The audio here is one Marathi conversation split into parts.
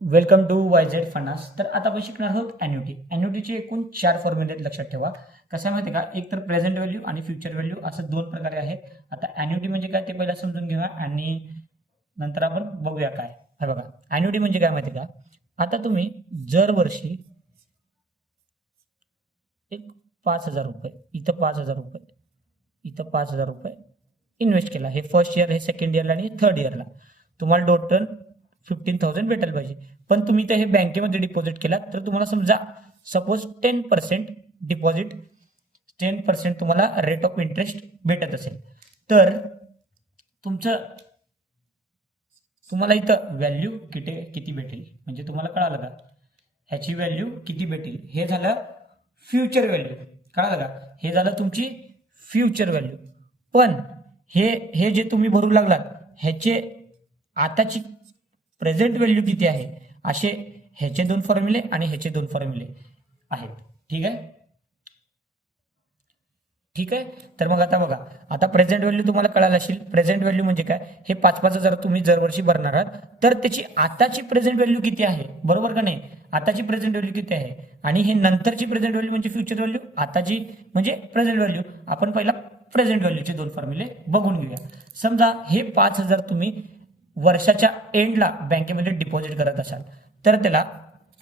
Welcome to वायझेड फनास. तर आता आपण शिकणार आहोत अॅन्युटी. अॅन्युटीचे एकूण 4 फॉर्म्युले आहेत, लक्षात ठेवा. कसं आहे माहिती आहे का, एक तर प्रेझेंट व्हॅल्यू आणि फ्युचर व्हॅल्यू असं दोन प्रकारे आहे. आता अॅन्युटी म्हणजे काय ते पहिला समजून घेऊया आणि नंतर आपण बघूया काय. हे बघा, अॅन्युटी म्हणजे काय माहिती आहे का, आता तुम्ही जर वर्षी एक 5,000 रुपये, इथं 5,000 रुपये, इथं 5,000 रुपये इन्व्हेस्ट केला. हे फर्स्ट इयर, हे सेकंड इयरला आणि थर्ड इयरला तुम्हाला टोटल 15,000 भेटायला पाहिजे. पण तुम्ही तर हे बँकेमध्ये डिपॉझिट केला तर तुम्हाला समजा सपोज 10% डिपॉझिट, 10% तुम्हाला रेट ऑफ इंटरेस्ट भेटत असेल, तर तुम्हाला इथं व्हॅल्यू किती भेटेल म्हणजे तुम्हाला कळालं का, ह्याची व्हॅल्यू किती भेटेल. हे झालं फ्युचर व्हॅल्यू, कळालं का, हे झालं तुमची फ्युचर व्हॅल्यू. पण हे हे जे तुम्ही भरू लागलात ह्याचे आताची प्रेझेंट व्हॅल्यू किती आहे, असे ह्याचे दोन फॉर्म्युले आणि ह्याचे दोन फॉर्म्युले आहेत. ठीक आहे, ठीक आहे. तर मग आता बघा, आता प्रेझेंट व्हॅल्यू तुम्हाला कळायला असेल. प्रेझेंट व्हॅल्यू म्हणजे काय, हे 5,000 तुम्ही दरवर्षी भरणार आहात, तर त्याची आताची प्रेझेंट व्हॅल्यू किती आहे, बरोबर का नाही. आताची प्रेझेंट व्हॅल्यू किती आहे आणि हे नंतरची प्रेझेंट व्हॅल्यू म्हणजे फ्युचर व्हॅल्यू. आताची म्हणजे प्रेझेंट व्हॅल्यू. आपण पहिला प्रेझेंट व्हॅल्यूचे दोन फॉर्म्युले बघून घेऊया. समजा हे 5,000 तुम्ही वर्षाच्या एंडला बँकेमध्ये डिपॉझिट करत असाल, तर त्याला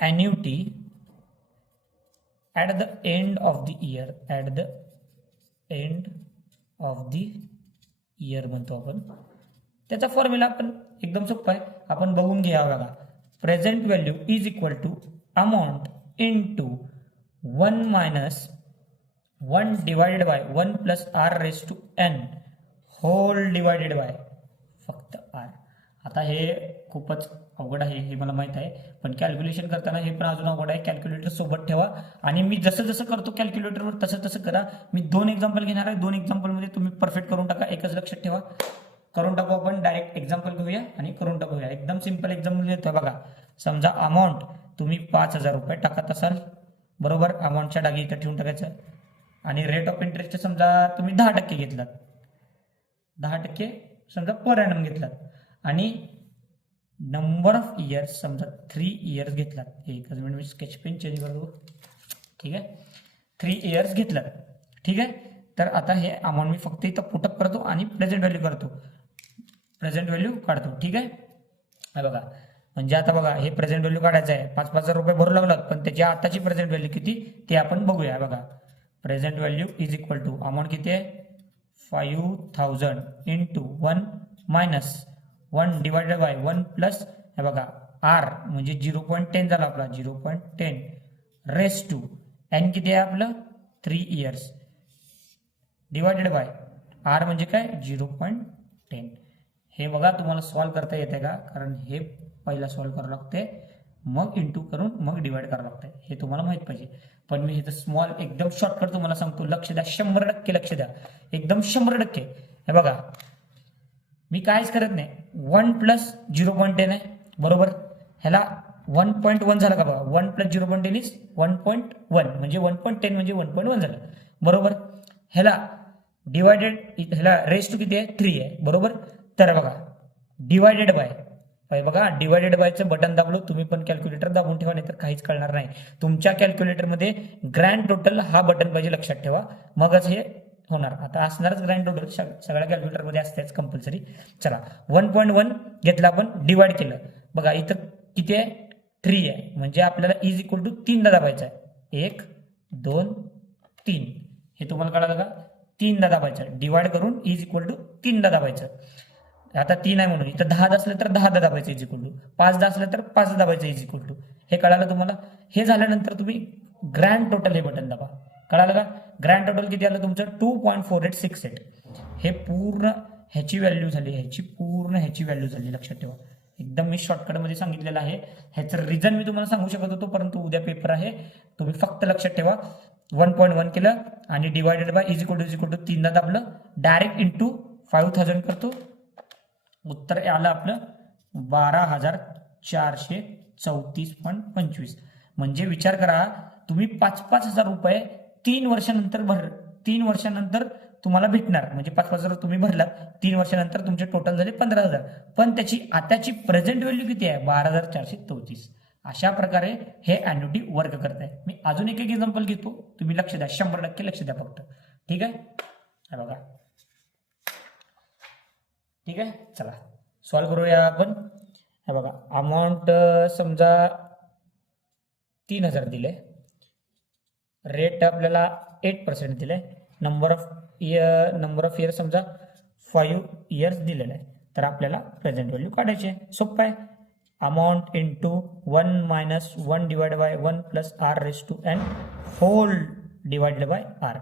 annuity at the end of the year, at the end of the year म्हणतो आपण. त्याचा फॉर्म्युला आपण एकदम सोपा आहे, आपण बघून घ्या. बघा, present value is equal to amount into 1 minus 1 divided by 1 plus r raise to n whole divided by फक्त आर. आता हे खूपच अवघड आहे, हे मला माहित आहे, पण कॅल्क्युलेशन करताना हे पण अजून अवघड आहे. कॅल्क्युलेटर सोबत ठेवा आणि मी जसं जसं करतो कॅल्क्युलेटरवर तसं तसं करा. मी 2 एक्झाम्पल घेणार आहे, 2 एक्झाम्पलमध्ये तुम्ही परफेक्ट करून टाका. एकच लक्षात ठेवा, करून टाकू आपण. डायरेक्ट एक्झाम्पल घेऊया आणि करून टाकूया. एकदम सिंपल एक्झाम्पल घेतोय. बघा, समजा अमाऊंट तुम्ही 5,000 रुपये टाकत असाल, बरोबर. अमाऊंटच्या जागी इथं ठेवून टाकायचं आणि रेट ऑफ इंटरेस्ट समजा तुम्ही 10% घेतलात, 10% समजा पर ॲनम घेतलात आणि नंबर ऑफ इयर्स समजा 3 इयर्स घेतलात. एकच मिनिट, मी स्केच पेन चेंज करतो. ठीक आहे, 3 इयर्स घेतलात. ठीक आहे, तर आता हे अमाऊंट मी फक्त इथं पुटअप करतो आणि प्रेझेंट व्हॅल्यू करतो, प्रेझेंट व्हॅल्यू काढतो. ठीक आहे, हे बघा, म्हणजे आता बघा, हे प्रेझेंट व्हॅल्यू काढायचं आहे. 5,000 रुपये भरू लागलात, पण त्याची आताची प्रेझेंट व्हॅल्यू किती ते आपण बघूया. बघा, present value is equal to amount किती आहे 5,000 into 1 minus 1 divided by 1 plus, हे बघा आर म्हणजे 0.10 झाला आपला, 0.10 रेस टू एन किती आहे आपलं 3 इयर्स डिवायडेड बाय आर म्हणजे काय 0.10. हे बघा तुम्हाला सॉल्व करता येते का, कारण हे पहिला सॉल्व करावं लागते, मग इंटू करून मग डिवाइड करावं लागतंय. हे तुम्हाला माहित पाहिजे. पण मी इथं स्मॉल एकदम शॉर्टकट तुम्हाला सांगतो, लक्ष द्या, 100% लक्ष द्या, एकदम 100%. हे बघा, मी काहीच करत नाही. 1 प्लस 0.10 आहे, बरोबर. ह्याला 1.1 झालं का बघा, 1 प्लस 0.10 इज 1.1 म्हणजे 1.10 म्हणजे 1.1 झालं, बरोबर. ह्याला डिवायडेड, ह्याला रेस टू किती आहे 3 आहे, बरोबर. तर बघा डिवायडेड बाय, बघा डिवायडेड बायचं बटन दाबलो, तुम्ही पण कॅल्क्युलेटर दाबून ठेवा, नाही तर काहीच कळणार नाही. तुमच्या कॅल्क्युलेटरमध्ये ग्रँड टोटल हा बटन पाहिजे, लक्षात ठेवा, मगच हे होणार. आता असणारच ग्रँड टोटल, सगळ्या कॅल्क्युलेटरमध्ये असतेच कंपल्सरी. चला, 1.1 घेतलं आपण, डिवाइड केलं. बघा इथं किती आहे 3 आहे, म्हणजे आपल्याला इज इक्वल टू 3 दाबायचं आहे. 1 2 3, हे तुम्हाला कळालं का, 3 दाबायचं. डिवाइड करून इज इक्वल टू 3 दाबायचं. आता 3 आहे म्हणून इथं 10 असलं तर 10 दाबायचं इज इक्वल टू, 5 असलं तर 5 दाबायचं इज इक्वल टू. हे कळालं तुम्हाला. हे झाल्यानंतर तुम्ही ग्रँड टोटल हे बटन दाबा. कळालं का, ग्रँड टोटल किती आलं तुमचं 2.4868. हे पूर्ण ह्याची व्हॅल्यू झाली, ह्याची व्हॅल्यू झाली, लक्षात ठेवा. एकदम मी शॉर्टकटमध्ये सांगितलेलं आहे. ह्याचं रिझन मी तुम्हाला सांगू शकत होतो, परंतु उद्या पेपर आहे, तुम्ही फक्त लक्षात ठेवा. 1.1 केलं आणि divided by is equal to 3 दाबलं, डायरेक्ट इंटू 5,000 करतो. उत्तर आलं आपलं 12,434.25. म्हणजे विचार करा, तुम्ही 5,000 रुपये 3 वर्षानंतर तुम्हाला भेटणार, म्हणजे 5,000 तुम्ही भरलात 3 वर्षानंतर तुमचे टोटल झाले 15,000, पण त्याची आताची प्रेझेंट व्हॅल्यू किती आहे 12,434. अशा प्रकारे हे अॅन्युटी वर्क करत आहे. मी अजून एक एक्झाम्पल घेतो, तुम्ही लक्ष द्या, 100% लक्ष द्या फक्त. ठीक आहे, हे बघा. ठीक आहे, चला सॉल्व्ह करूया आपण. हे बघा, अमाऊंट समजा 3,000 दिले, रेट आपल्याला 8% दिले, नंबर ऑफ इयर समजा 5 इयर्स दिलेलं आहे. तर आपल्याला प्रेझेंट व्हॅल्यू काढायची आहे. सोपं आहे. Amount into 1 minus 1 divided by 1 plus r raise to n whole divided by r.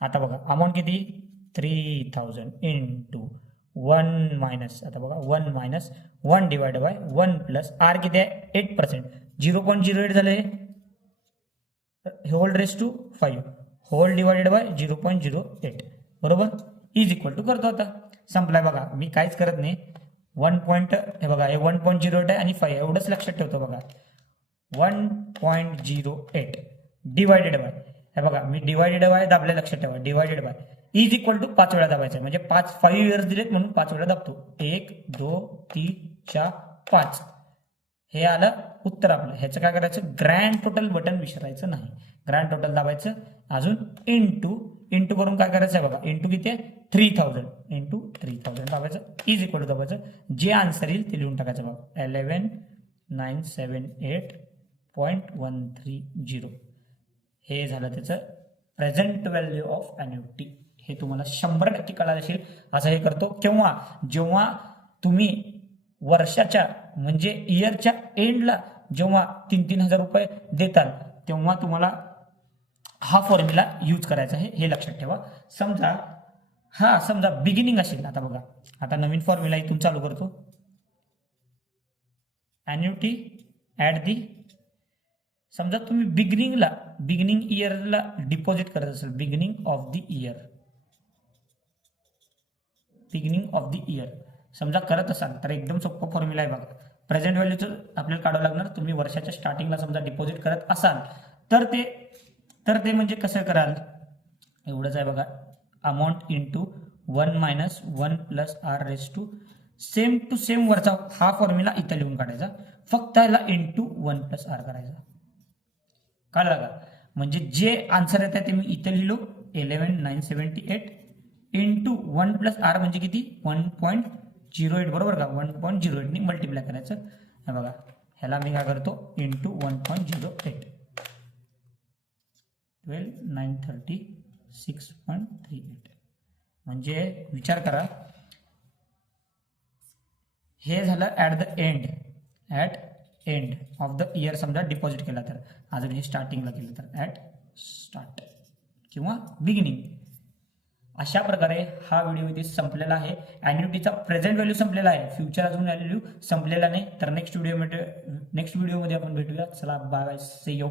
आता बघा अमाऊंट किती 3,000 इंटू 1 मायनस, आता बघा 1 minus 1 divide by 1 plus r किती आहे 8%, 0.08 झाले, whole raise to 5 whole divided by 0.08 बरोबर, इज इक्वल टू करतो. आता संपलाय बघा, मी काहीच करत नाही. 1 हे बघा, हे 1.08 आहे आणि 5 एवढंच लक्षात ठेवतो बघा. 1.08 डिवायडेड बाय, हे बघा मी डिवायडेड बाय दाबले, लक्षात ठेवा divided by is equal to 5 वेळा दाबायचं, म्हणजे 5 इयर्स दिलेत म्हणून 5 वेळा दाबतो. 1 2 3 4 5 हे आलं उत्तर आपलं. ह्याचं काय करायचं, ग्रँड टोटल बटन विसरायचं नाही, ग्रँड टोटल दाबायचं. अजून इंटू करून काय करायचं आहे बघा, इंटू किती आहे 3,000 इंटू 3,000 दाबायचं, इज इक्वल टू दाबायचं. जे आन्सर येईल ते लिहून टाकायचं बघा, 11,978.130. हे झालं त्याचं प्रेझेंट व्हॅल्यू ऑफ अॅन्युटी. हे तुम्हाला 100% कळालं असेल. असं हे करतो केव्हा, जेव्हा तुम्ही वर्षाच्या म्हणजे इयरच्या एंडला जेव्हा 3,000 रुपये देताल तेव्हा तुम्हाला हा फॉर्म्युला यूज करायचा आहे, हे लक्षात ठेवा. समजा बिगिनिंग असेल, आता बघा, आता नवीन फॉर्म्युला इथून चालू करतो. अॅन्युटी ॲट दी, समजा तुम्ही बिगिनिंग इयरला डिपॉझिट करत असेल, बिगिनिंग ऑफ द इयर समजा करत असाल तर एकदम सोपा फॉर्म्युला आहे बघा. प्रेझेंट व्हॅल्यूचं आपल्याला काढावं लागणार. तुम्ही वर्षाच्या स्टार्टिंगला समजा डिपॉझिट करत असाल तर ते म्हणजे कसं कराल, एवढंच आहे बघा, amount into 1 minus 1 plus r raise to same to same वरचा हा फॉर्म्युला इथं लिहून काढायचा, फक्त याला इंटू 1 प्लस आर करायचा. कळलं का, म्हणजे जे आन्सर येत आहे ते मी इथं लिहिलो 11,978 इंटू 1 प्लस आर म्हणजे किती 1.08 बरोबर का, 1.08 ने मल्टिप्लाय करायचं. हे बघा, ह्याला मी काय करतो इंटू 1.08, 12,936.38. म्हणजे विचार करा, हे झालं at end of the year समजा डिपॉझिट केला तर, अजून हे स्टार्टिंगला केलं तर ॲट स्टार्ट किंवा बिगिनिंग. अशा प्रकारे हा व्हिडिओ इथे संपलेला आहे. अॅन्युटीचा प्रेझेंट व्हॅल्यू संपलेला आहे, फ्युचर अजून व्हॅल्यू संपलेला नाही. तर नेक्स्ट व्हिडिओमध्ये आपण भेटूया. चला बाय बाय, सी यू.